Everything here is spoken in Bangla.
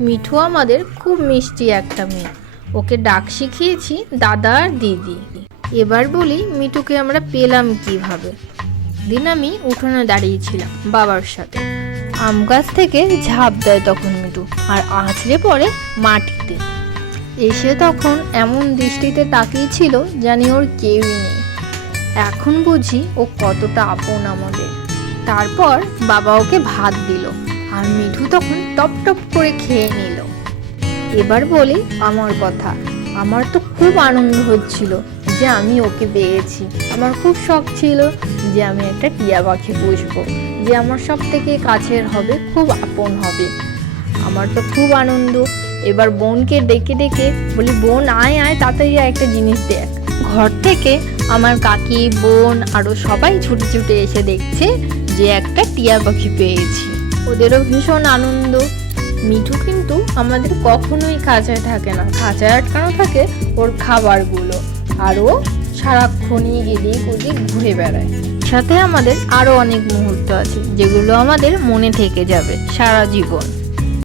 মিঠু আমাদের খুব মিষ্টি একটা মেয়ে। ওকে ডাক শিখিয়েছি, দাদা আর দিদি। এবার বলি, মিঠুকে আমরা পেলাম কীভাবে? দিন আমি উঠোনে দাঁড়িয়েছিলাম বাবার সাথে। আম গাছ থেকে ঝাঁপ দেয় তখন মিঠু, আর আছড়ে পড়ে মাটিতে। এসে তখন এমন দৃষ্টিতে তাকিয়েছিল জানি ওর কেউই নেই। এখন বুঝি ও কতটা আপন আমাদের। তারপর বাবা ওকে ভাত দিল। আর মিঠু তখন টপ টপ করে খেয়ে নিল। এবার বলি আমার কথা। আমার তো খুব আনন্দ হচ্ছিল যে আমি ওকে পেয়েছি। আমার খুব শখ ছিল যে আমি একটা টিয়া পাখি পুষবো, যে আমার সব থেকে কাছের হবে, খুব আপন হবে। আমার তো খুব আনন্দ। এবার বোনকে ডেকে ডেকে বলি, বোন, আয় আয়, তাড়াতাড়ি একটা জিনিস দেখ। ঘর থেকে আমার কাকি, বোন আরও সবাই ছুটে ছুটে এসে দেখছে যে একটা টিয়া পাখি পেয়েছি। ওদেরও ভীষণ আনন্দ। মিঠু কিন্তু আমাদের কখনোই খাঁচায় থাকে না। খাঁচায় আটকানো থাকে ওর খাবারগুলো। আরও সারাক্ষণই এদিক ওদিক ঘুরে বেড়ায়। সাথে আমাদের আরও অনেক মুহূর্ত আছে, যেগুলো আমাদের মনে থেকে যাবে সারা জীবন।